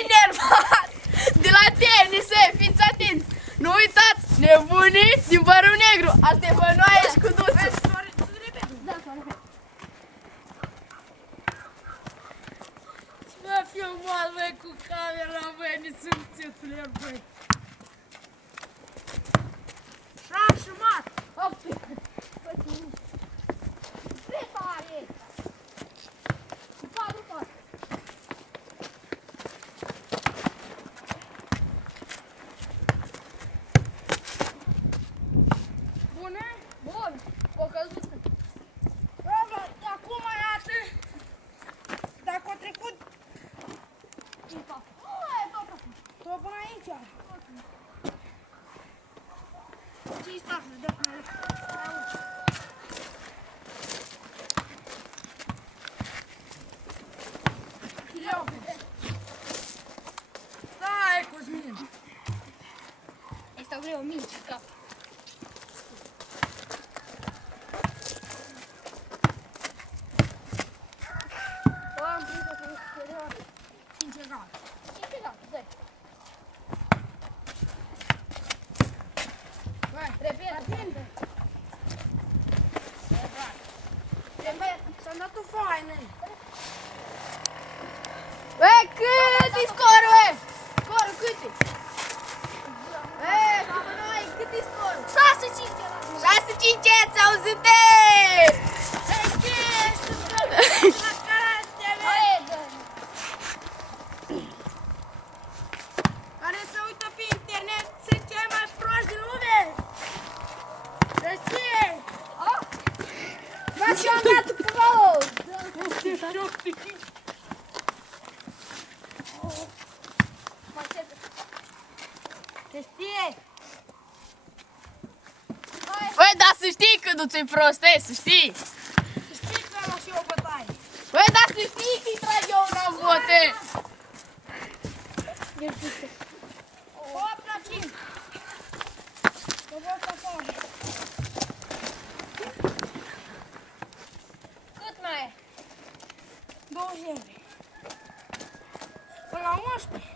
enervat de la tenis, fiți atenți! Nu uitați, nebunii din părul negru, asta e bănoaie și cu dusul. Mă filmat, băi, cu camera, băi, nesimțitule, băi. Șașumat! Bună? Bun, o căzuță. Bă, acum iată, dacă a trecut tot până aici. Ce-i stafă? Dă până aici. Stai, Cosmin. Este greu, mici, cap. Am prins-o pe exterior. 5 egal. 5 egal, dă-i. Băi, repede. Atinde. S-a dat o faină. Băi, cât-i scorul, băi? Scorul, cât-i? Băi, cu noi, cât-i scorul? 6-5. 6-5, ați auzit-te? Care se uită pe internet sunt cei mai proști din lume! Să știe! Bă, și-am dat cu vouă! Să știe! Băi, dar să știi că nu ți-i prost, să știi! Să știi că am și o bătaie! Băi, dar să știi că-i trag eu în bote! Hop la 5! Să văd să fac! Cât mai e? 20. Până la 11.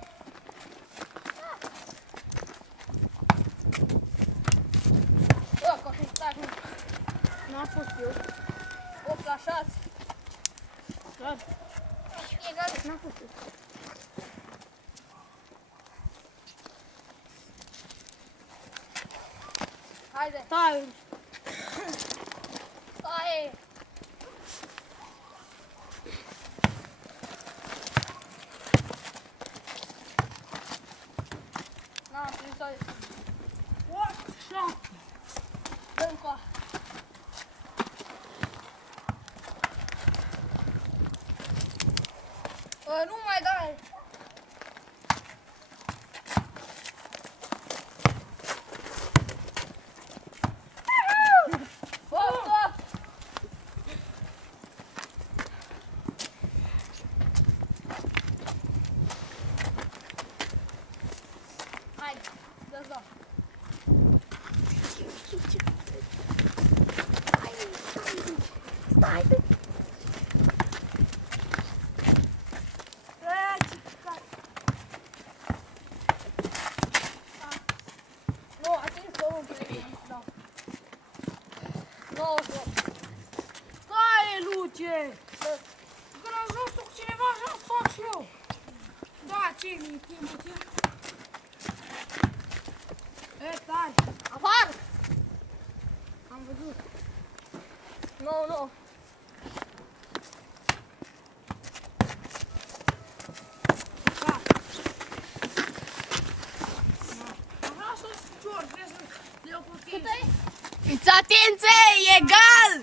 Bă, că stai, N-am fost eu. 8 la 6. Egal, n-am fost eu. Haide, Stai! stai! N-am prins-o. 8, 7. Dă-mi coa. Nu mai dai! Hop, hop! Hai, dă-ți doar. Stai! Nu, ating că nu da. Nu, Stai, Luce! Când ajungi tu cu cineva, așa fac și eu. Da, ce-i timpul tău? Stai! afară! Am văzut. Nu, nu. Da. Am vrea să-ți cior, trebuie să le iau copii. Fiți atenți, egal!